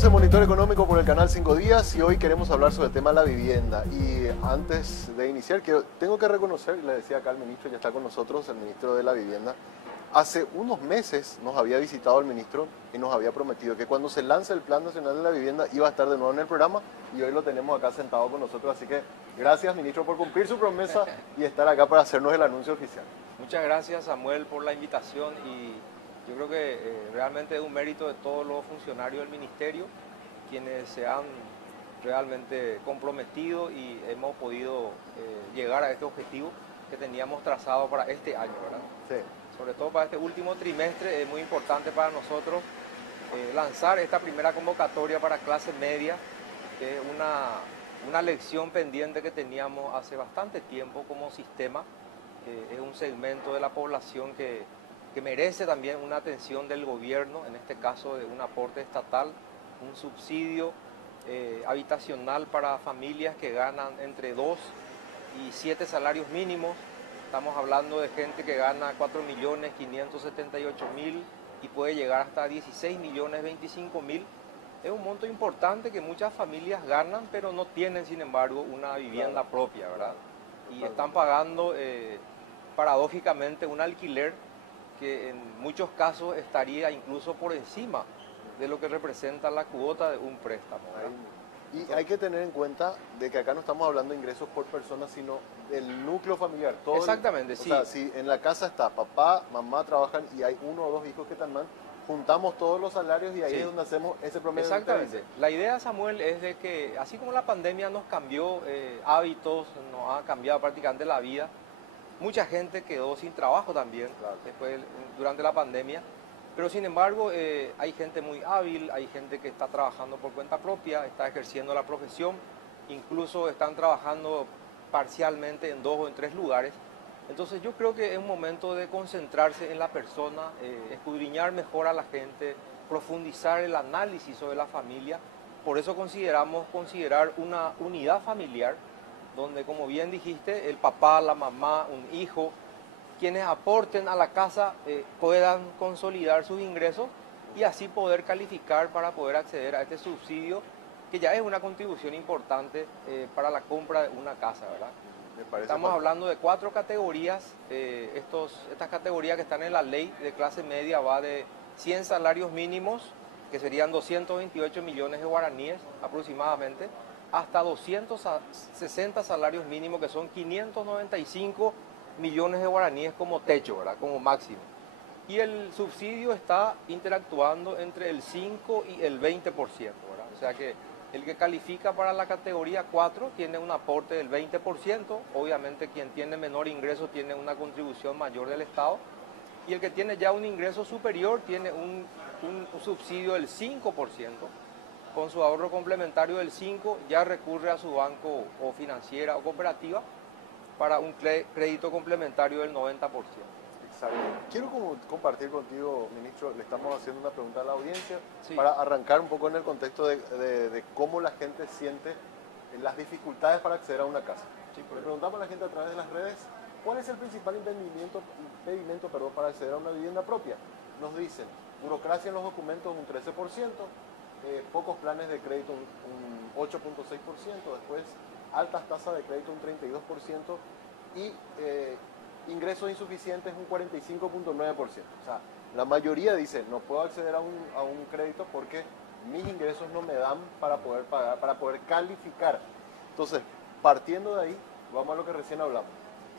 Seguimos en Monitor Económico por el canal 5 Días y hoy queremos hablar sobre el tema de la vivienda. Y antes de iniciar, tengo que reconocer, y le decía acá al ministro, ya está con nosotros el ministro de la Vivienda. Hace unos meses nos había visitado el ministro y nos había prometido que cuando se lance el Plan Nacional de la Vivienda iba a estar de nuevo en el programa y hoy lo tenemos acá sentado con nosotros. Así que gracias, ministro, por cumplir su promesa y estar acá para hacernos el anuncio oficial. Muchas gracias, Samuel, por la invitación y yo creo que realmente es un mérito de todos los funcionarios del ministerio quienes se han realmente comprometido y hemos podido llegar a este objetivo que teníamos trazado para este año, ¿verdad? Sí. Sobre todo para este último trimestre es muy importante para nosotros lanzar esta primera convocatoria para clase media, que es una lección pendiente que teníamos hace bastante tiempo como sistema. Es un segmento de la población que merece también una atención del gobierno, en este caso de un aporte estatal, un subsidio habitacional para familias que ganan entre 2 y 7 salarios mínimos. Estamos hablando de gente que gana 4.578.000 y puede llegar hasta 16.025.000. Es un monto importante que muchas familias ganan, pero no tienen, sin embargo, una vivienda propia, ¿verdad? Y están pagando, paradójicamente, un alquiler que en muchos casos estaría incluso por encima de lo que representa la cuota de un préstamo, ¿verdad? Y hay que tener en cuenta de que acá no estamos hablando de ingresos por persona, sino del núcleo familiar. Exactamente, sí. O sea, si en la casa está papá, mamá trabajan y hay uno o dos hijos que están mal, juntamos todos los salarios y ahí es donde hacemos ese promedio. Exactamente. La idea, Samuel, es de que así como la pandemia nos cambió hábitos, nos ha cambiado prácticamente la vida, mucha gente quedó sin trabajo también, Claro, durante la pandemia. Pero sin embargo, hay gente muy hábil, hay gente que está trabajando por cuenta propia, está ejerciendo la profesión, incluso están trabajando parcialmente en 2 o en 3 lugares. Entonces yo creo que es un momento de concentrarse en la persona, escudriñar mejor a la gente, profundizar el análisis sobre la familia. Por eso considerar una unidad familiar, donde, como bien dijiste, el papá, la mamá, un hijo, quienes aporten a la casa puedan consolidar sus ingresos y así poder calificar para poder acceder a este subsidio, que ya es una contribución importante para la compra de una casa, ¿verdad? Estamos hablando de 4 categorías. Estas categorías que están en la ley de clase media va de 100 salarios mínimos, que serían 228 millones de guaraníes aproximadamente, hasta 260 salarios mínimos, que son 595 millones de guaraníes como techo, ¿verdad? Como máximo. Y el subsidio está interactuando entre el 5 y el 20%, ¿verdad? O sea que el que califica para la categoría 4 tiene un aporte del 20%, obviamente quien tiene menor ingreso tiene una contribución mayor del Estado, y el que tiene ya un ingreso superior tiene un subsidio del 5%, con su ahorro complementario del 5% ya recurre a su banco o financiera o cooperativa para un crédito complementario del 90%. exacto. Quiero compartir contigo, ministro, le estamos haciendo una pregunta a la audiencia, Sí. para arrancar un poco en el contexto de cómo la gente siente las dificultades para acceder a una casa. Sí, Le preguntamos a la gente a través de las redes, ¿cuál es el principal impedimento para acceder a una vivienda propia? Nos dicen, burocracia en los documentos un 13%, pocos planes de crédito un 8.6%, después altas tasas de crédito un 32% y ingresos insuficientes un 45.9%. O sea, la mayoría dice, no puedo acceder a un crédito porque mis ingresos no me dan para poder pagar, para poder calificar. Entonces, partiendo de ahí, vamos a lo que recién hablamos.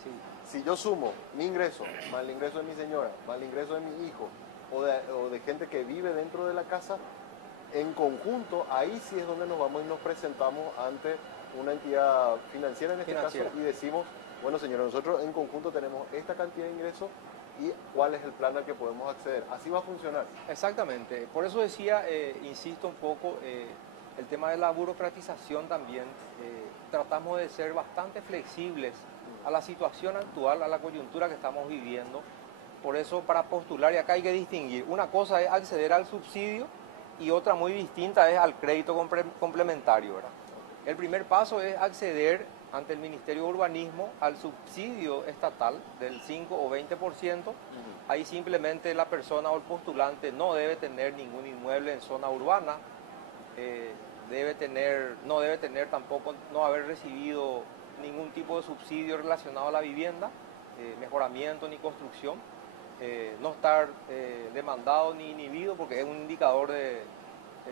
Sí. Si yo sumo mi ingreso, más el ingreso de mi señora, más el ingreso de mi hijo, o de gente que vive dentro de la casa, en conjunto, ahí sí es donde nos vamos y nos presentamos ante una entidad financiera, en este caso, y decimos, bueno, señora, nosotros en conjunto tenemos esta cantidad de ingresos y cuál es el plan al que podemos acceder. Así va a funcionar. Exactamente. Por eso decía, insisto un poco, el tema de la burocratización también. Tratamos de ser bastante flexibles a la situación actual, a la coyuntura que estamos viviendo. Por eso, para postular, y acá hay que distinguir, una cosa es acceder al subsidio y otra muy distinta es al crédito complementario, ¿verdad? El primer paso es acceder ante el Ministerio de Urbanismo al subsidio estatal del 5 o 20%. Ahí simplemente la persona o el postulante no debe tener ningún inmueble en zona urbana, eh, no debe tener tampoco, no haber recibido ningún tipo de subsidio relacionado a la vivienda, mejoramiento ni construcción, no estar demandado ni inhibido porque es un indicador de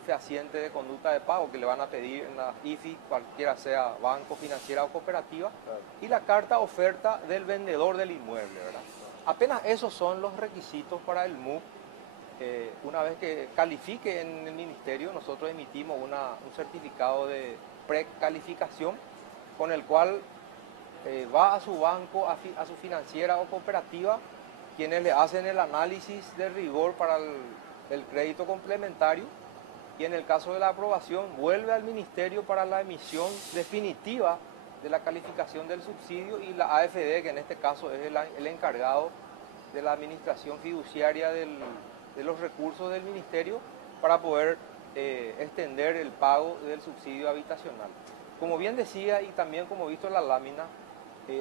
fehaciente de conducta de pago que le van a pedir en la IFI, cualquiera sea banco, financiera o cooperativa, Claro. y la carta oferta del vendedor del inmueble, ¿verdad? Apenas esos son los requisitos para el MUP. Una vez que califique en el ministerio, nosotros emitimos un certificado de precalificación con el cual va a su banco, a su financiera o cooperativa, quienes le hacen el análisis de rigor para el crédito complementario, y en el caso de la aprobación vuelve al ministerio para la emisión definitiva de la calificación del subsidio, y la AFD, que en este caso es el encargado de la administración fiduciaria de los recursos del ministerio, para poder extender el pago del subsidio habitacional. Como bien decía, y también como visto en la lámina,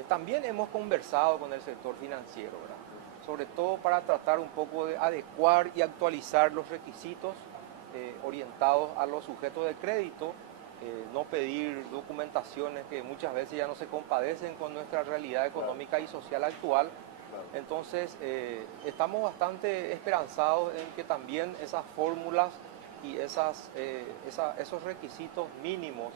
también hemos conversado con el sector financiero, ¿verdad? Sobre todo para tratar un poco de adecuar y actualizar los requisitos orientados a los sujetos de crédito, no pedir documentaciones que muchas veces ya no se compadecen con nuestra realidad económica y social actual. Entonces, estamos bastante esperanzados en que también esas fórmulas y esos requisitos mínimos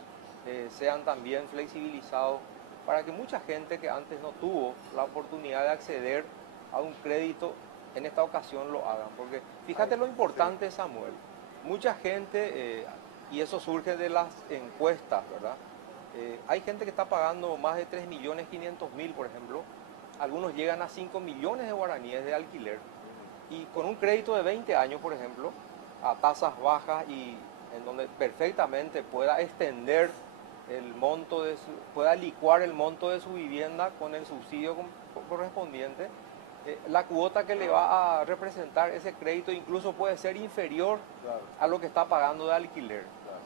sean también flexibilizados para que mucha gente que antes no tuvo la oportunidad de acceder a un crédito, en esta ocasión lo hagan. Porque fíjate lo importante, Samuel, mucha gente, y eso surge de las encuestas, ¿verdad? Hay gente que está pagando más de 3.500.000, por ejemplo. Algunos llegan a 5 millones de guaraníes de alquiler. Y con un crédito de 20 años, por ejemplo, a tasas bajas y en donde perfectamente pueda extender el monto pueda licuar el monto de su vivienda con el subsidio correspondiente, la cuota que le va a representar ese crédito incluso puede ser inferior a lo que está pagando de alquiler.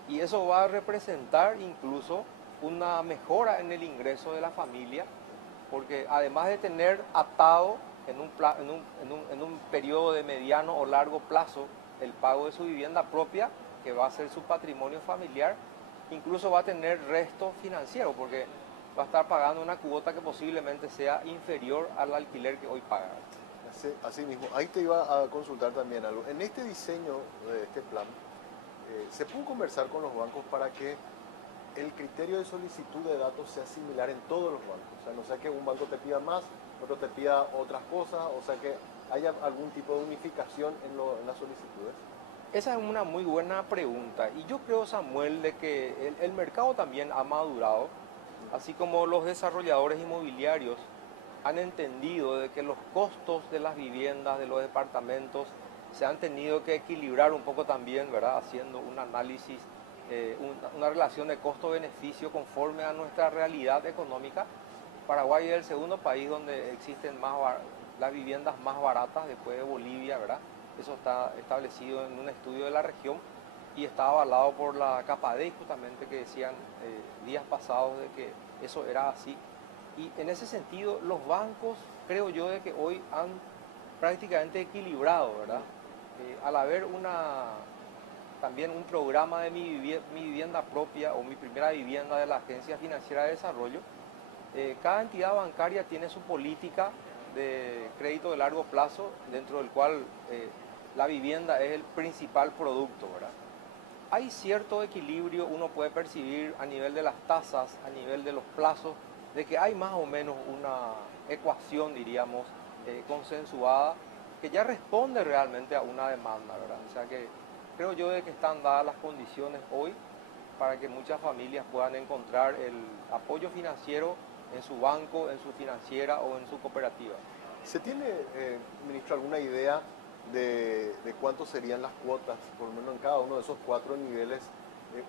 Y eso va a representar incluso una mejora en el ingreso de la familia, porque además de tener atado en un periodo de mediano o largo plazo el pago de su vivienda propia, que va a ser su patrimonio familiar, incluso va a tener resto financiero, porque va a estar pagando una cuota que posiblemente sea inferior al alquiler que hoy paga. Así mismo, ahí te iba a consultar también algo. En este diseño de este plan, ¿se pudo conversar con los bancos para que el criterio de solicitud de datos sea similar en todos los bancos? O sea, no sea que un banco te pida más, otro te pida otras cosas, o sea que haya algún tipo de unificación en las solicitudes. Esa es una muy buena pregunta, y yo creo, Samuel, de que el mercado también ha madurado, así como los desarrolladores inmobiliarios han entendido de que los costos de las viviendas, de los departamentos, se han tenido que equilibrar un poco también, ¿verdad? Haciendo un análisis, una relación de costo-beneficio conforme a nuestra realidad económica. Paraguay es el segundo país donde existen las viviendas más baratas después de Bolivia, ¿verdad? Eso está establecido en un estudio de la región y está avalado por la CAPADEI, justamente, que decían días pasados de que eso era así. Y en ese sentido, los bancos, creo yo, de que hoy han prácticamente equilibrado, ¿verdad? Al haber también un programa de mi vivienda propia o mi primera vivienda de la Agencia Financiera de Desarrollo, cada entidad bancaria tiene su política de crédito de largo plazo, dentro del cual la vivienda es el principal producto, ¿verdad? Hay cierto equilibrio, uno puede percibir a nivel de las tasas, a nivel de los plazos, de que hay más o menos una ecuación, diríamos, consensuada, que ya responde realmente a una demanda, ¿verdad? O sea que creo yo de que están dadas las condiciones hoy para que muchas familias puedan encontrar el apoyo financiero en su banco, en su financiera o en su cooperativa. ¿Se tiene, ministro, alguna idea de cuánto serían las cuotas, por lo menos en cada uno de esos 4 niveles?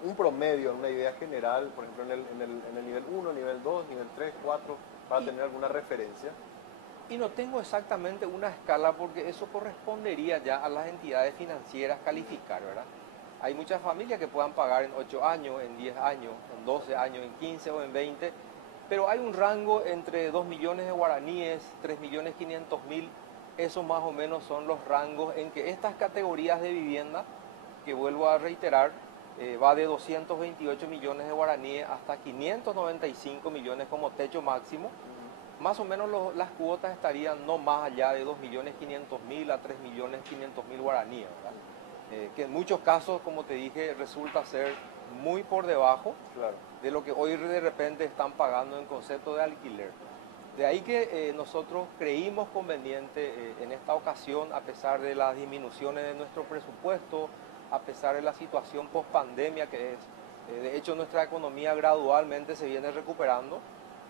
Un promedio, una idea general, por ejemplo, en el nivel 1, nivel 2, nivel 3, 4, para tener alguna referencia. Y no tengo exactamente una escala porque eso correspondería ya a las entidades financieras calificar, ¿verdad? Hay muchas familias que puedan pagar en 8 años, en 10 años, en 12 años, en 15 o en 20, pero hay un rango entre 2 millones de guaraníes, 3.500.000, esos más o menos son los rangos en que estas categorías de vivienda, que vuelvo a reiterar, va de 228 millones de guaraníes hasta 595 millones como techo máximo. Más o menos las cuotas estarían no más allá de 2.500.000 a 3.500.000 guaraníes, ¿verdad? Que en muchos casos, como te dije, resulta ser muy por debajo Claro. de lo que hoy de repente están pagando en concepto de alquiler. De ahí que nosotros creímos conveniente en esta ocasión, a pesar de las disminuciones de nuestro presupuesto, a pesar de la situación post-pandemia, que es, de hecho, nuestra economía gradualmente se viene recuperando,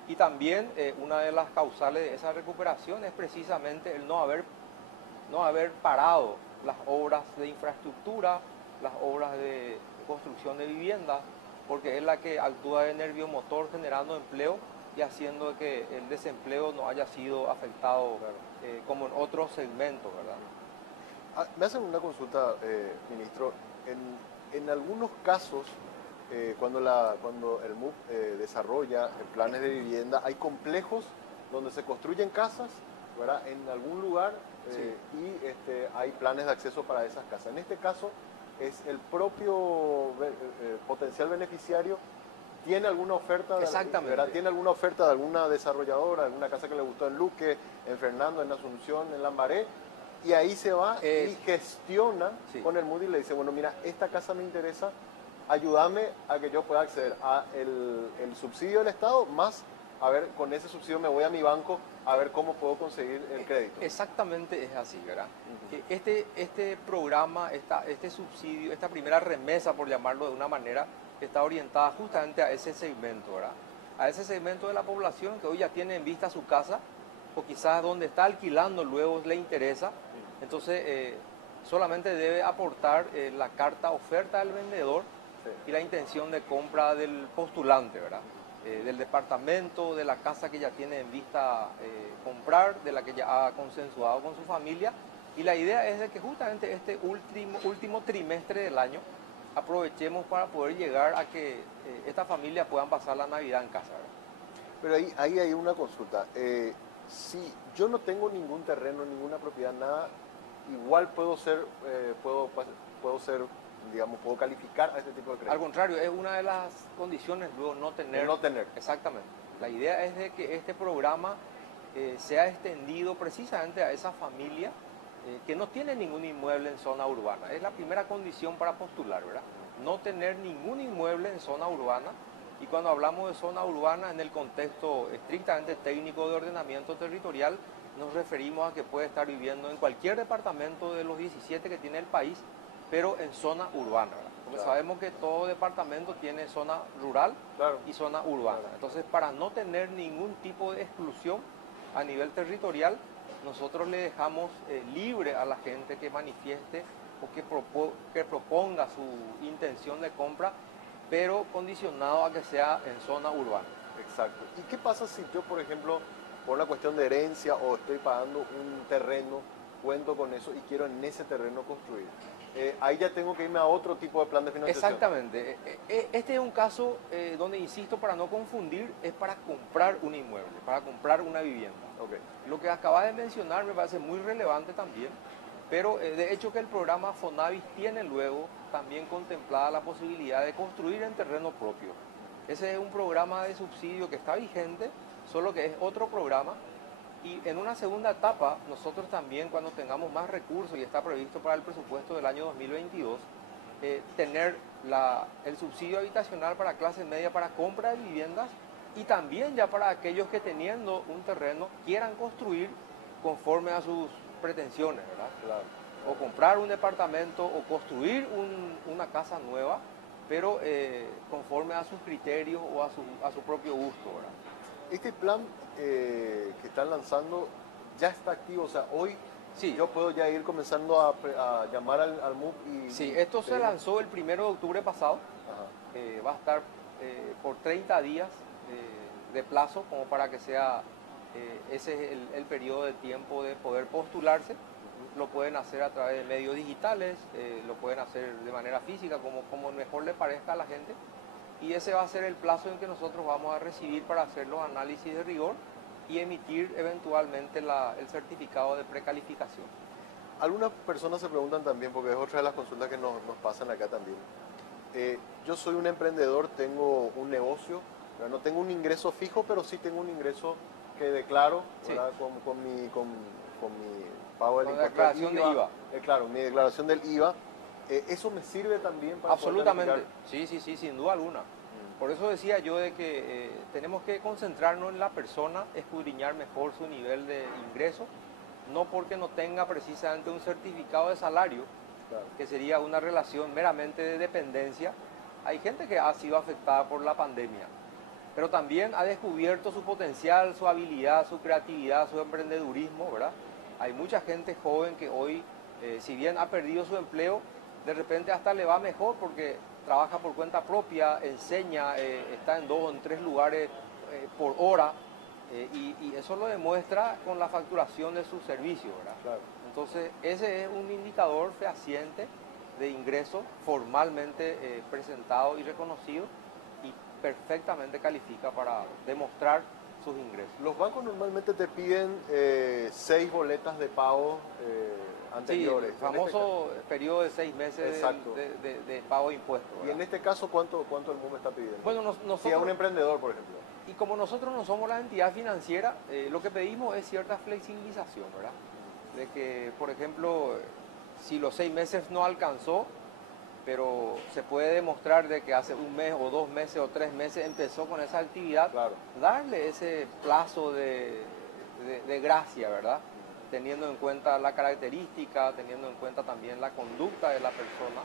y también una de las causales de esa recuperación es precisamente el no haber parado las obras de infraestructura, las obras de construcción de viviendas, porque es la que actúa de nervio motor generando empleo y haciendo que el desempleo no haya sido afectado como en otros segmentos, ¿verdad? Me hacen una consulta, ministro. En algunos casos, cuando el MUP desarrolla planes de vivienda, hay complejos donde se construyen casas, ¿verdad? En algún lugar Sí. y hay planes de acceso para esas casas. En este caso, es el propio potencial beneficiario. ¿Tiene alguna oferta, Exactamente. ¿verdad? ¿Tiene alguna oferta de alguna desarrolladora, alguna casa que le gustó en Luque, en Fernando, en Asunción, en Lambaré? Y ahí se va y gestiona Sí. con el MUD y le dice, bueno, mira, esta casa me interesa, ayúdame a que yo pueda acceder a el subsidio del Estado, más, a ver, con ese subsidio me voy a mi banco a ver cómo puedo conseguir el crédito. Exactamente es así, ¿verdad? Este programa, este subsidio, esta primera remesa, por llamarlo de una manera, está orientada justamente a ese segmento, ¿verdad? A ese segmento de la población que hoy ya tiene en vista su casa, o quizás donde está alquilando luego le interesa, entonces solamente debe aportar la carta oferta del vendedor y la intención de compra del postulante, ¿verdad? Del departamento, de la casa que ya tiene en vista comprar, de la que ya ha consensuado con su familia. Y la idea es de que justamente este último trimestre del año aprovechemos para poder llegar a que estas familias puedan pasar la Navidad en casa, ¿verdad? Pero ahí hay una consulta. Si yo no tengo ningún terreno, ninguna propiedad, nada, igual puedo ser, digamos, puedo calificar a este tipo de crédito. Al contrario, es una de las condiciones luego no tener. El no tener. Exactamente. La idea es de que este programa sea extendido precisamente a esa familia que no tiene ningún inmueble en zona urbana. Es la primera condición para postular, ¿verdad? No tener ningún inmueble en zona urbana. Y cuando hablamos de zona urbana en el contexto estrictamente técnico de ordenamiento territorial, nos referimos a que puede estar viviendo en cualquier departamento de los 17 que tiene el país, pero en zona urbana, ¿verdad? Porque Claro. sabemos que todo departamento tiene zona rural Claro. y zona urbana. Claro. Entonces, para no tener ningún tipo de exclusión a nivel territorial, nosotros le dejamos libre a la gente que manifieste o que proponga su intención de compra, pero condicionado a que sea en zona urbana. Exacto. ¿Y qué pasa si yo, por ejemplo, por una cuestión de herencia o estoy pagando un terreno, cuento con eso y quiero en ese terreno construir? Ahí ya tengo que irme a otro tipo de plan de financiación. Exactamente. Este es un caso donde, insisto, para no confundir, es para comprar un inmueble, para comprar una vivienda. Okay. Lo que acabas de mencionar me parece muy relevante también, pero de hecho que el programa Fonavis tiene luego también contemplada la posibilidad de construir en terreno propio. Ese es un programa de subsidio que está vigente, solo que es otro programa. Y en una segunda etapa, nosotros también, cuando tengamos más recursos, y está previsto para el presupuesto del año 2022, tener el subsidio habitacional para clase media para compra de viviendas y también ya para aquellos que teniendo un terreno quieran construir conforme a sus pretensiones, ¿verdad? Claro. O comprar un departamento o construir una casa nueva, pero conforme a sus criterios o a su propio gusto, ¿verdad? Este plan que están lanzando ya está activo, o sea, hoy Sí. Yo puedo ya ir comenzando a llamar al MUP y... Sí, esto se lanzó el 1 de octubre pasado. Va a estar por 30 días de plazo, como para que sea, ese es el periodo de tiempo de poder postularse. Lo pueden hacer a través de medios digitales, lo pueden hacer de manera física, como mejor le parezca a la gente. Y ese va a ser el plazo en que nosotros vamos a recibir para hacer los análisis de rigor y emitir eventualmente el certificado de precalificación. Algunas personas se preguntan también, porque es otra de las consultas que nos pasan acá también. Yo soy un emprendedor, tengo un negocio, ¿verdad? No tengo un ingreso fijo, pero sí tengo un ingreso que declaro, Sí. ¿verdad? Con mi pago del Con la impuesto del declaración de IVA. Claro, mi declaración del IVA. ¿Eso me sirve también para poder Absolutamente, planificar? sí, sin duda alguna. Por eso decía yo de que tenemos que concentrarnos en la persona, escudriñar mejor su nivel de ingreso, no porque no tenga precisamente un certificado de salario, Claro, que sería una relación meramente de dependencia. Hay gente que ha sido afectada por la pandemia, pero también ha descubierto su potencial, su habilidad, su creatividad, su emprendedurismo, ¿verdad? Hay mucha gente joven que hoy, si bien ha perdido su empleo, de repente hasta le va mejor porque trabaja por cuenta propia, enseña, está en 2 o en 3 lugares por hora, y eso lo demuestra con la facturación de sus servicios, ¿verdad? claro. Entonces, ese es un indicador fehaciente de ingreso formalmente presentado y reconocido, y perfectamente califica para demostrar sus ingresos. Los bancos normalmente te piden 6 boletas de pago Sí, el anteriores. famoso periodo de 6 meses Exacto. de pago de impuestos, Y en ¿verdad? este caso, ¿cuánto el MUM está pidiendo? Bueno, Si a un nosotros, emprendedor, por ejemplo. y como nosotros no somos la entidad financiera, lo que pedimos es cierta flexibilización, ¿verdad? De que, por ejemplo, si los 6 meses no alcanzó, pero se puede demostrar de que hace 1 mes o 2 meses o 3 meses empezó con esa actividad, Claro. darle ese plazo de gracia, ¿verdad? Teniendo en cuenta la característica, teniendo en cuenta también la conducta de la persona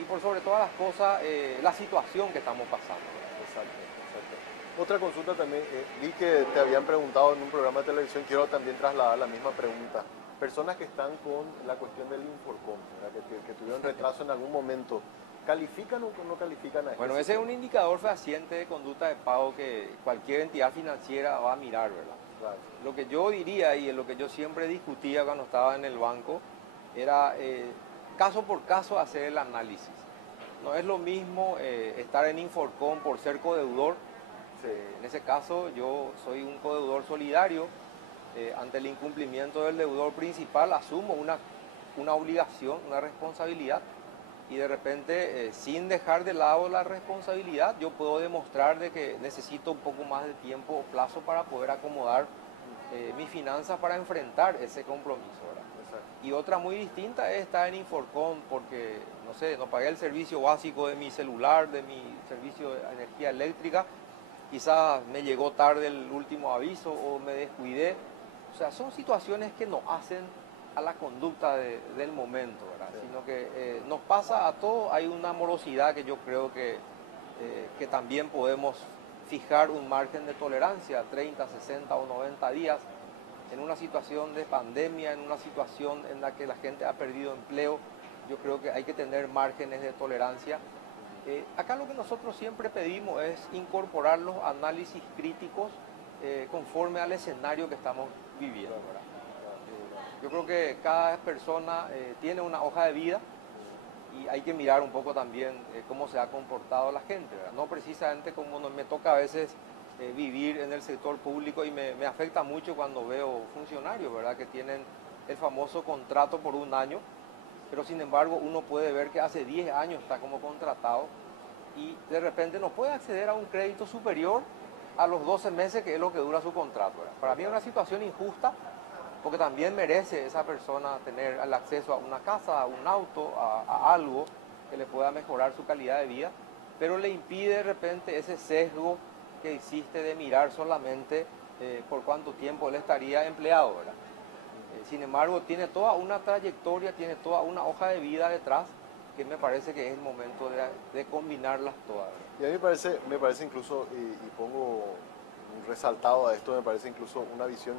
y por sobre todas las cosas la situación que estamos pasando. Exacto, exacto. Otra consulta también, vi que te habían preguntado en un programa de televisión, quiero también trasladar la misma pregunta. Personas que están con la cuestión del Inforcom, ¿verdad? Que tuvieron retraso en algún momento, ¿califican o no califican a este Bueno, ese es sistema? un indicador fehaciente de conducta de pago que cualquier entidad financiera va a mirar, ¿verdad? Claro, Lo que yo diría y lo que yo siempre discutía cuando estaba en el banco era caso por caso hacer el análisis. No es lo mismo estar en Inforcom por ser codeudor. sí, En ese caso yo soy un codeudor solidario. Ante el incumplimiento del deudor principal asumo una obligación, una responsabilidad, y de repente sin dejar de lado la responsabilidad yo puedo demostrar de que necesito un poco más de tiempo o plazo para poder acomodar mis finanzas para enfrentar ese compromiso, ¿verdad? exacto. Y otra muy distinta es estar en Inforcom porque, no sé, no pagué el servicio básico de mi celular, de mi servicio de energía eléctrica, quizás me llegó tarde el último aviso o me descuidé. O sea, son situaciones que no hacen a la conducta del momento, ¿verdad? Sí. Sino que nos pasa a todos, hay una morosidad que yo creo que también podemos fijar un margen de tolerancia, 30, 60 o 90 días, en una situación de pandemia, en una situación en la que la gente ha perdido empleo. Yo creo que hay que tener márgenes de tolerancia. Acá lo que nosotros siempre pedimos es incorporar los análisis críticos conforme al escenario que estamos viviendo, ¿verdad? Yo creo que cada persona tiene una hoja de vida y hay que mirar un poco también cómo se ha comportado la gente, ¿verdad? No precisamente como me toca a veces vivir en el sector público y me afecta mucho cuando veo funcionarios, ¿verdad? Que tienen el famoso contrato por 1 año, pero sin embargo uno puede ver que hace 10 años está como contratado y de repente no puede acceder a un crédito superior a los 12 meses que es lo que dura su contrato, ¿verdad? Para mí es una situación injusta porque también merece esa persona tener el acceso a una casa, a un auto, a algo que le pueda mejorar su calidad de vida, pero le impide de repente ese sesgo que existe de mirar solamente por cuánto tiempo él estaría empleado, ¿verdad? Sin embargo, tiene toda una trayectoria, tiene toda una hoja de vida detrás que me parece que es el momento de combinarlas todas, ¿verdad? Y a mí me parece incluso, y pongo un resaltado a esto, me parece incluso una visión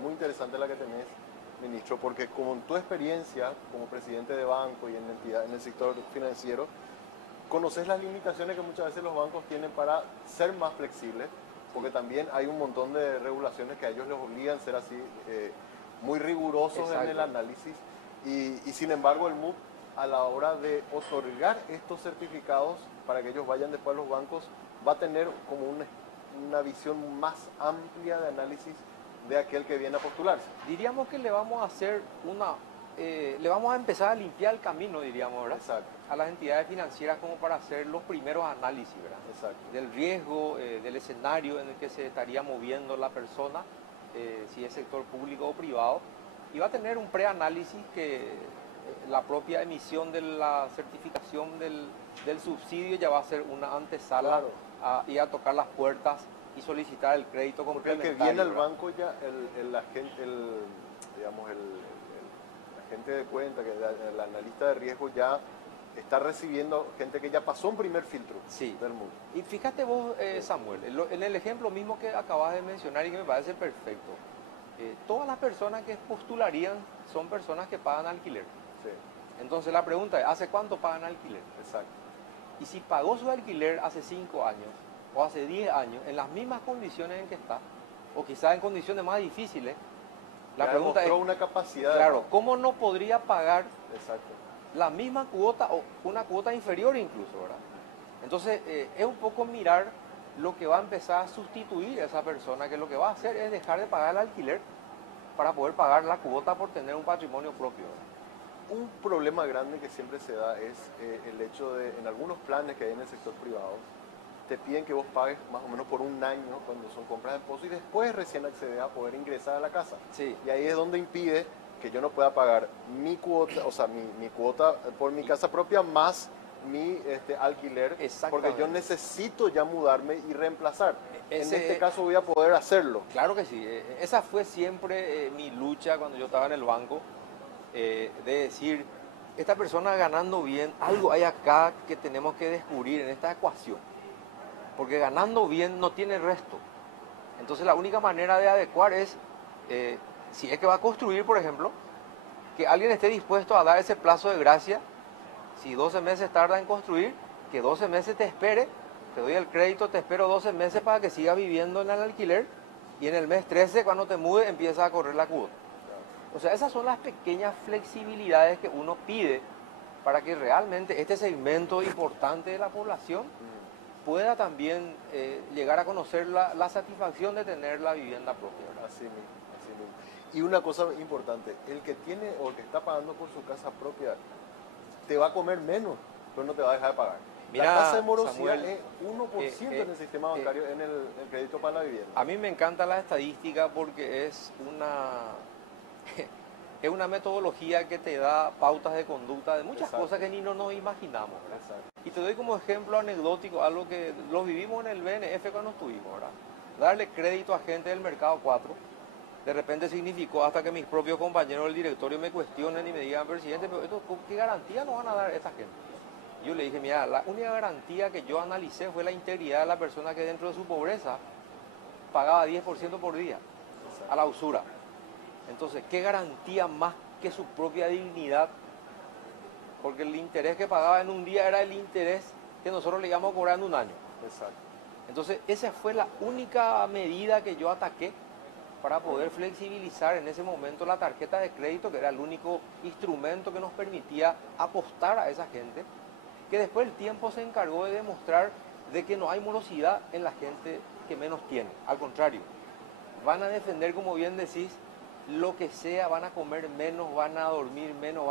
muy interesante la que tenés, ministro, porque como en tu experiencia como presidente de banco y en el sector financiero, conoces las limitaciones que muchas veces los bancos tienen para ser más flexibles, porque también hay un montón de regulaciones que a ellos les obligan a ser así, muy rigurosos en el Exacto. análisis, y sin embargo el MUP a la hora de otorgar estos certificados para que ellos vayan después a los bancos, va a tener como una visión más amplia de análisis de aquel que viene a postularse. Diríamos que le vamos a hacer le vamos a empezar a limpiar el camino, diríamos, ¿verdad? Exacto, A las entidades financieras como para hacer los primeros análisis, ¿verdad? exacto. Del riesgo, del escenario en el que se estaría moviendo la persona, si es sector público o privado, y va a tener un preanálisis que la propia emisión de la certificación del subsidio ya va a ser una antesala Claro. y a tocar las puertas y solicitar el crédito Porque el complementario. que viene al ¿verdad? banco ya, el agente, digamos, el agente de cuenta, que el analista de riesgo ya está recibiendo gente que ya pasó un primer filtro Sí. del MUD. Y fíjate vos, Samuel, en el ejemplo mismo que acabas de mencionar y que me parece perfecto, todas las personas que postularían son personas que pagan alquiler. Sí, Entonces la pregunta es, ¿hace cuánto pagan alquiler? exacto. Y si pagó su alquiler hace 5 años o hace 10 años, en las mismas condiciones en que está, o quizás en condiciones más difíciles, la Ya pregunta es, demostró una capacidad de claro, pago. ¿cómo no podría pagar Exacto. la misma cuota o una cuota inferior incluso, ¿verdad? Entonces, es un poco mirar lo que va a empezar a sustituir a esa persona, que lo que va a hacer es dejar de pagar el alquiler para poder pagar la cuota por tener un patrimonio propio, ¿verdad? Un problema grande que siempre se da es el hecho de, en algunos planes que hay en el sector privado, te piden que vos pagues más o menos por un año cuando son compras de esposo y después recién accedes a poder ingresar a la casa. Sí. Y ahí es donde impide que yo no pueda pagar mi cuota, o sea, mi cuota por mi casa propia más mi alquiler, porque yo Exactamente. necesito ya mudarme y reemplazar. En Ese- este caso voy a poder hacerlo. Claro que sí, esa fue siempre mi lucha cuando yo estaba en el banco, de decir, esta persona ganando bien, algo hay acá que tenemos que descubrir en esta ecuación, porque ganando bien no tiene resto. Entonces la única manera de adecuar es, si es que va a construir, por ejemplo, que alguien esté dispuesto a dar ese plazo de gracia. Si 12 meses tarda en construir, que 12 meses te espere, te doy el crédito, te espero 12 meses para que sigas viviendo en el alquiler y en el mes 13, cuando te mude, empieza a correr la cuota. O sea, esas son las pequeñas flexibilidades que uno pide para que realmente este segmento importante de la población pueda también llegar a conocer la satisfacción de tener la vivienda propia, ¿verdad? Así mismo, así mismo. Y una cosa importante, el que tiene o el que está pagando por su casa propia, te va a comer menos, pero no te va a dejar de pagar. Mira, La tasa de morosidad Samuel, es 1% en el sistema bancario, en el crédito para la vivienda. a mí me encanta la estadística porque es es una metodología que te da pautas de conducta de muchas Exacto. cosas que ni nos imaginamos, ¿verdad? Exacto. Y te doy como ejemplo anecdótico algo que lo vivimos en el BNF cuando estuvimos, ¿verdad? Darle crédito a gente del mercado 4, de repente significó hasta que mis propios compañeros del directorio me cuestionen y me digan, presidente, pero esto, ¿qué garantía nos van a dar esta gente? Yo le dije, mira, la única garantía que yo analicé fue la integridad de la persona que dentro de su pobreza pagaba 10% por día a la usura. Entonces, ¿qué garantía más que su propia dignidad? Porque el interés que pagaba en un día era el interés que nosotros le íbamos a cobrar en un año. Exacto. Entonces, esa fue la única medida que yo ataqué para poder flexibilizar en ese momento la tarjeta de crédito, que era el único instrumento que nos permitía apostar a esa gente, que después el tiempo se encargó de demostrar de que no hay morosidad en la gente que menos tiene. Al contrario, van a defender, como bien decís, lo que sea, van a comer menos, van a dormir menos,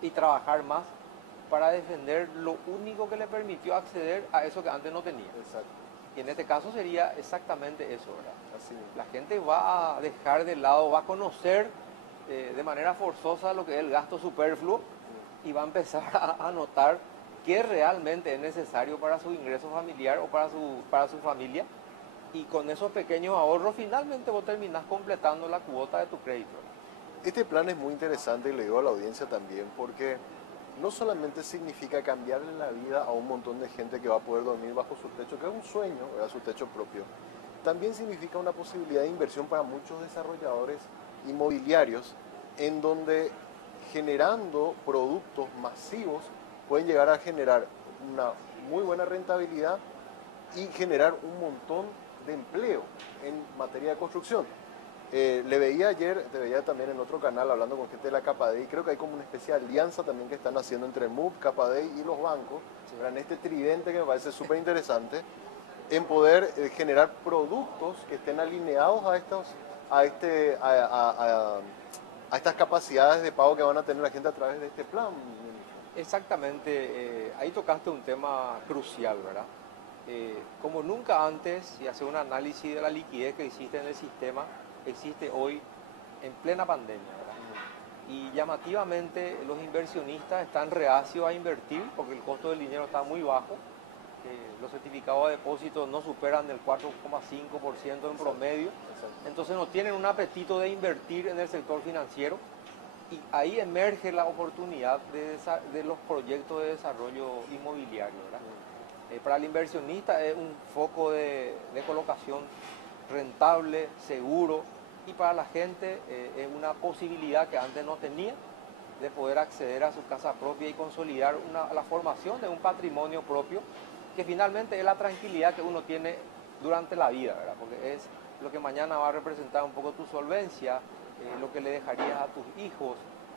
y trabajar más para defender lo único que le permitió acceder a eso que antes no tenía. Exacto. Y en este caso sería exactamente eso, ¿verdad? Así mismo. La gente va a dejar de lado, va a conocer de manera forzosa lo que es el gasto superfluo y va a empezar a notar qué realmente es necesario para su ingreso familiar o para su familia. Y con esos pequeños ahorros finalmente vos terminás completando la cuota de tu crédito. Este plan es muy interesante y le digo a la audiencia también porque no solamente significa cambiarle la vida a un montón de gente que va a poder dormir bajo su techo, que es un sueño, ¿verdad? Su techo propio, también significa una posibilidad de inversión para muchos desarrolladores inmobiliarios en donde generando productos masivos pueden llegar a generar una muy buena rentabilidad y generar un montón de empleo en materia de construcción. Le veía ayer, te veía también en otro canal hablando con gente de la Capadei, creo que hay como una especie de alianza también que están haciendo entre MUB, Capadei y los bancos, sí, en este tridente que me parece súper interesante, en poder generar productos que estén alineados a estos, a estas capacidades de pago que van a tener la gente a través de este plan, ministro. Exactamente, ahí tocaste un tema crucial, ¿verdad? Como nunca antes, y hacer un análisis de la liquidez que existe en el sistema, existe hoy en plena pandemia, ¿verdad? Y llamativamente los inversionistas están reacios a invertir porque el costo del dinero está muy bajo. Los certificados de depósito no superan el 4,5% en promedio. Entonces no tienen un apetito de invertir en el sector financiero. Y ahí emerge la oportunidad de los proyectos de desarrollo inmobiliario, ¿verdad? Para el inversionista es un foco de colocación rentable, seguro, y para la gente es una posibilidad que antes no tenía de poder acceder a su casa propia y consolidar la formación de un patrimonio propio, que finalmente es la tranquilidad que uno tiene durante la vida, ¿verdad? Porque es lo que mañana va a representar un poco tu solvencia, lo que le dejarías a tus hijos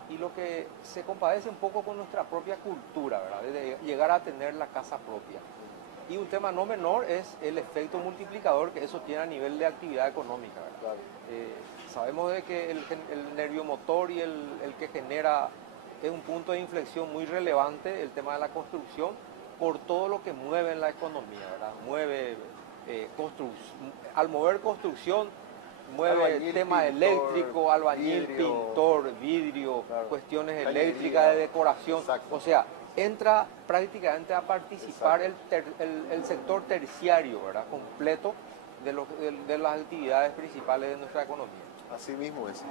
y lo que se compadece un poco con nuestra propia cultura, ¿verdad? De llegar a tener la casa propia. Y un tema no menor es el efecto multiplicador que eso tiene a nivel de actividad económica, ¿verdad? Claro. Sabemos de que el nervio motor y el que genera es un punto de inflexión muy relevante, el tema de la construcción, por todo lo que mueve en la economía, ¿verdad? Al mover construcción, mueve Albañil, tema pintor, eléctrico, albañil, vidrio. pintor, vidrio, Claro. cuestiones Cañería. eléctricas, de decoración. Exacto. O sea, entra prácticamente a participar el sector terciario, ¿verdad? Completo de las actividades principales de nuestra economía. Así mismo es.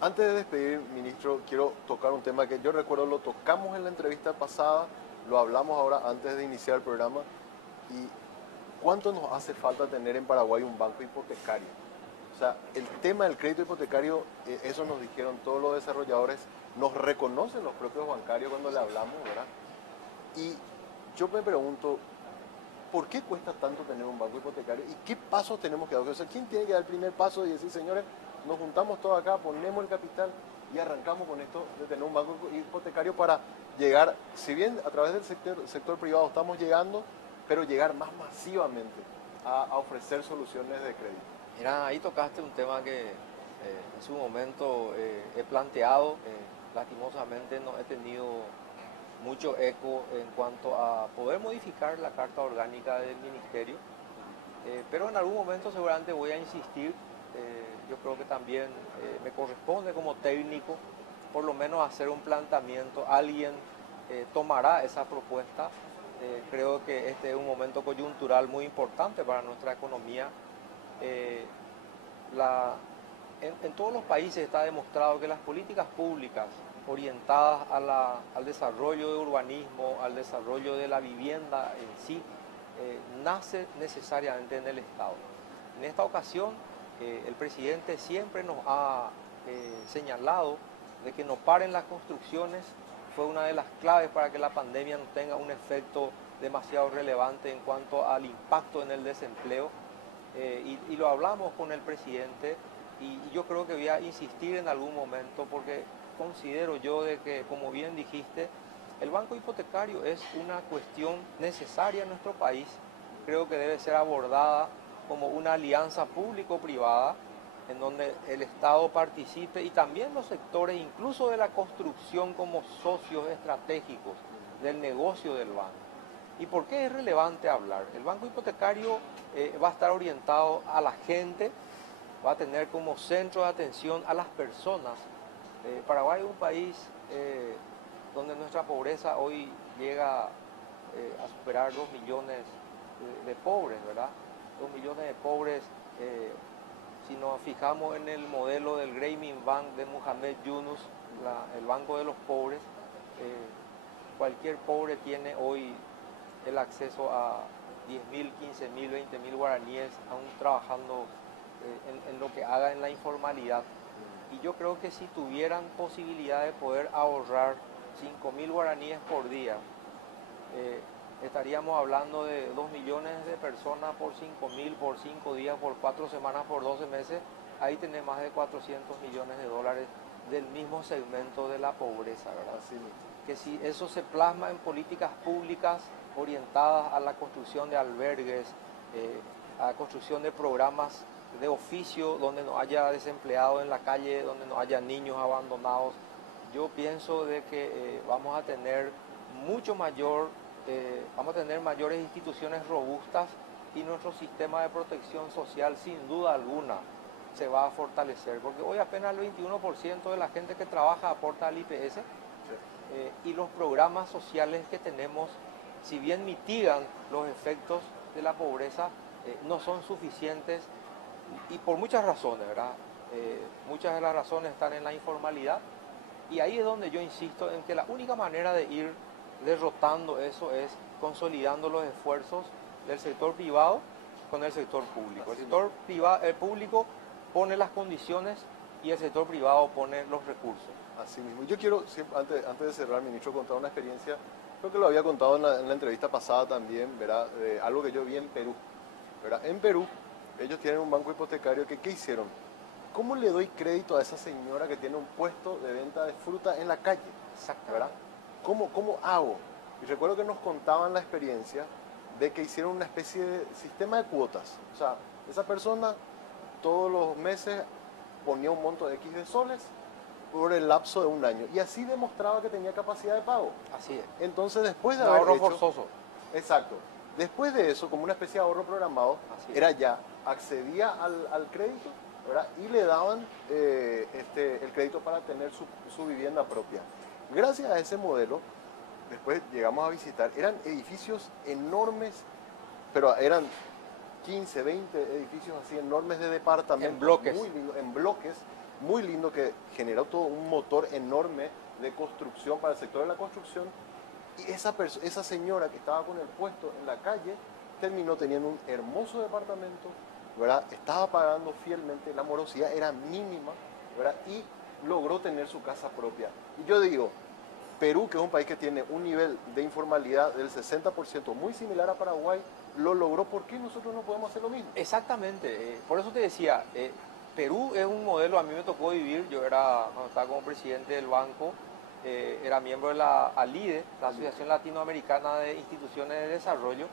Antes de despedir, ministro, quiero tocar un tema que yo recuerdo lo tocamos en la entrevista pasada, lo hablamos ahora antes de iniciar el programa. ¿Y cuánto nos hace falta tener en Paraguay un banco hipotecario? O sea, el tema del crédito hipotecario, eso nos dijeron todos los desarrolladores, nos reconocen los propios bancarios cuando le hablamos, ¿verdad? Y yo me pregunto, ¿por qué cuesta tanto tener un banco hipotecario? ¿Y qué pasos tenemos que dar? O sea, ¿quién tiene que dar el primer paso y decir, señores, nos juntamos todos acá, ponemos el capital y arrancamos con esto de tener un banco hipotecario para llegar, si bien a través del sector privado estamos llegando, pero llegar más masivamente a ofrecer soluciones de crédito? Mira, ahí tocaste un tema que en su momento he planteado. Lastimosamente no he tenido mucho eco en cuanto a poder modificar la carta orgánica del ministerio, pero en algún momento seguramente voy a insistir. Yo creo que también me corresponde como técnico por lo menos hacer un planteamiento. Alguien tomará esa propuesta. Creo que este es un momento coyuntural muy importante para nuestra economía. Eh, en todos los países está demostrado que las políticas públicas orientadas al desarrollo de urbanismo, al desarrollo de la vivienda en sí, nace necesariamente en el Estado. En esta ocasión, el presidente siempre nos ha señalado de que no paren las construcciones. Fue una de las claves para que la pandemia no tenga un efecto demasiado relevante en cuanto al impacto en el desempleo. Y lo hablamos con el presidente y yo creo que voy a insistir en algún momento porque considero yo de que, como bien dijiste, el banco hipotecario es una cuestión necesaria en nuestro país. Creo que debe ser abordada como una alianza público-privada en donde el Estado participe y también los sectores, incluso de la construcción, como socios estratégicos del negocio del banco. ¿Y por qué es relevante hablar? El banco hipotecario va a estar orientado a la gente, va a tener como centro de atención a las personas. Paraguay es un país donde nuestra pobreza hoy llega a superar 2 millones de pobres, ¿verdad? 2 millones de pobres. Si nos fijamos en el modelo del Grameen Bank de Mohamed Yunus, el banco de los pobres, cualquier pobre tiene hoy el acceso a 10.000, 15.000, 20.000 guaraníes, aún trabajando en lo que haga en la informalidad. Y yo creo que si tuvieran posibilidad de poder ahorrar 5.000 guaraníes por día, estaríamos hablando de 2 millones de personas por 5.000, por 5 días, por 4 semanas, por 12 meses. Ahí tenés más de 400 millones de dólares del mismo segmento de la pobreza, ¿verdad? Así mismo. Que si eso se plasma en políticas públicas orientadas a la construcción de albergues, a la construcción de programas de oficio, donde no haya desempleados en la calle, donde no haya niños abandonados. Yo pienso de que vamos a tener vamos a tener mayores instituciones robustas y nuestro sistema de protección social sin duda alguna se va a fortalecer, porque hoy apenas el 21% de la gente que trabaja aporta al IPS y los programas sociales que tenemos, si bien mitigan los efectos de la pobreza, no son suficientes y por muchas razones, ¿verdad? Muchas de las razones están en la informalidad y ahí es donde yo insisto en que la única manera de ir derrotando eso es consolidando los esfuerzos del sector privado con el sector público. El sector privado, el público pone las condiciones y el sector privado pone los recursos. Así mismo. Yo quiero, antes de cerrar, ministro, contar una experiencia, creo que lo había contado en la entrevista pasada también, ¿verdad? Algo que yo vi en Perú, ¿verdad? En Perú, ellos tienen un banco hipotecario que, ¿qué hicieron? ¿Cómo le doy crédito a esa señora que tiene un puesto de venta de fruta en la calle? Exactamente. ¿Verdad? ¿Cómo hago? Y recuerdo que nos contaban la experiencia de que hicieron una especie de sistema de cuotas. O sea, esa persona todos los meses ponía un monto de X de soles por el lapso de un año. Y así demostraba que tenía capacidad de pago. Así es. Entonces, después de Un haber ahorro hecho... forzoso. Exacto. Después de eso, como una especie de ahorro programado, Así es. era ya, accedía al crédito, ¿verdad? Y le daban el crédito para tener su vivienda propia. Gracias a ese modelo, después llegamos a visitar, eran edificios enormes, pero eran 15, 20 edificios así enormes de departamentos. En bloques. Muy lindo, en bloques, muy lindo, que generó todo un motor enorme de construcción para el sector de la construcción. Y esa señora que estaba con el puesto en la calle terminó teniendo un hermoso departamento, ¿verdad? Estaba pagando fielmente, la morosidad era mínima, ¿verdad? Y logró tener su casa propia. Y yo digo, Perú, que es un país que tiene un nivel de informalidad del 60%, muy similar a Paraguay, lo logró. ¿Por qué nosotros no podemos hacer lo mismo? Exactamente. Por eso te decía, Perú es un modelo, a mí me tocó vivir, cuando estaba como presidente del banco, era miembro de la ALIDE, la Asociación Latinoamericana de Instituciones de Desarrollo,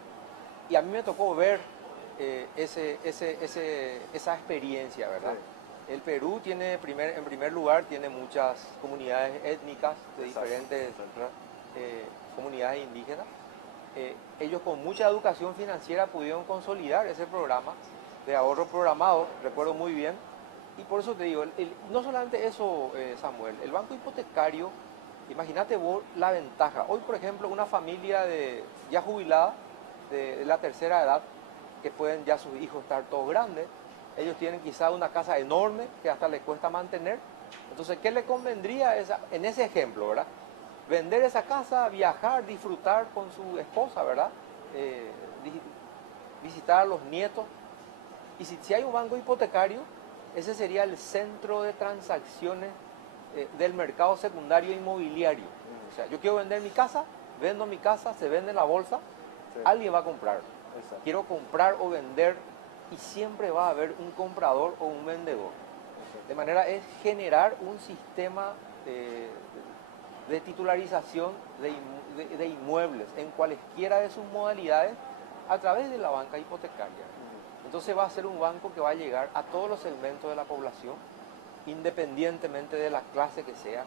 y a mí me tocó ver esa experiencia, ¿verdad? Sí. El Perú tiene, en primer lugar, tiene muchas comunidades étnicas de diferentes comunidades indígenas. Ellos con mucha educación financiera pudieron consolidar ese programa de ahorro programado, recuerdo muy bien, y por eso te digo, no solamente eso, Samuel, el banco hipotecario, imagínate vos la ventaja. Hoy, por ejemplo, una familia ya jubilada, de la tercera edad, que pueden ya sus hijos estar todos grandes, ellos tienen quizá una casa enorme que hasta les cuesta mantener. Entonces, ¿qué le convendría en ese ejemplo, verdad? Vender esa casa, viajar, disfrutar con su esposa, ¿verdad? Visitar a los nietos. Y si hay un banco hipotecario, ese sería el centro de transacciones del mercado secundario inmobiliario. O sea, yo quiero vender mi casa, vendo mi casa, se vende en la bolsa, sí. Alguien va a comprar. Exacto. Quiero comprar o vender y siempre va a haber un comprador o un vendedor. Exacto. De manera es generar un sistema de titularización de inmuebles en cualesquiera de sus modalidades a través de la banca hipotecaria. Entonces va a ser un banco que va a llegar a todos los segmentos de la población, independientemente de la clase que sea,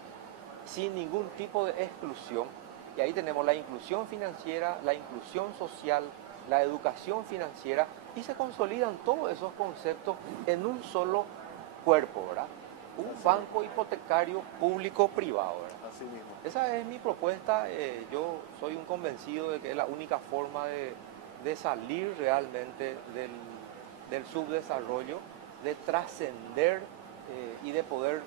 sin ningún tipo de exclusión. Y ahí tenemos la inclusión financiera, la inclusión social, la educación financiera, y se consolidan todos esos conceptos en un solo cuerpo, ¿verdad? Un banco hipotecario público-privado, ¿verdad? Así mismo. Esa es mi propuesta. Yo soy un convencido de que es la única forma de salir realmente del subdesarrollo, de trascender y de poder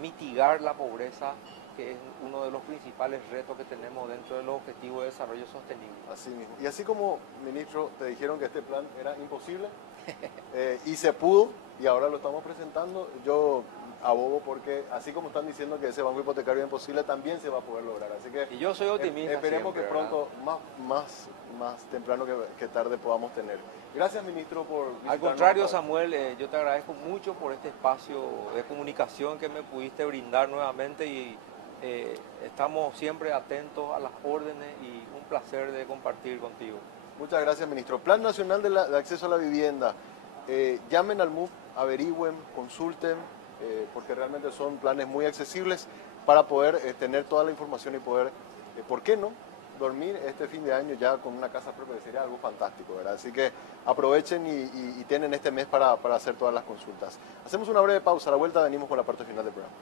mitigar la pobreza, que es uno de los principales retos que tenemos dentro de los objetivos de desarrollo sostenible. Así mismo. Y así como, ministro, te dijeron que este plan era imposible y se pudo, y ahora lo estamos presentando, yo abogo porque así como están diciendo que ese banco hipotecario es imposible, también se va a poder lograr. Así que y yo soy optimista. Esperemos siempre, que pronto, más temprano que tarde, podamos tener. Gracias, ministro, por visitarnos. Al contrario, Samuel, yo te agradezco mucho por este espacio de comunicación que me pudiste brindar nuevamente y estamos siempre atentos a las órdenes y un placer de compartir contigo. Muchas gracias, ministro. Plan Nacional de Acceso a la Vivienda. llamen al MUP, averigüen, consulten, porque realmente son planes muy accesibles para poder tener toda la información y poder, ¿por qué no?, dormir este fin de año ya con una casa propia, que sería algo fantástico, ¿verdad? Así que aprovechen y tienen este mes para hacer todas las consultas. Hacemos una breve pausa, a la vuelta venimos con la parte final del programa.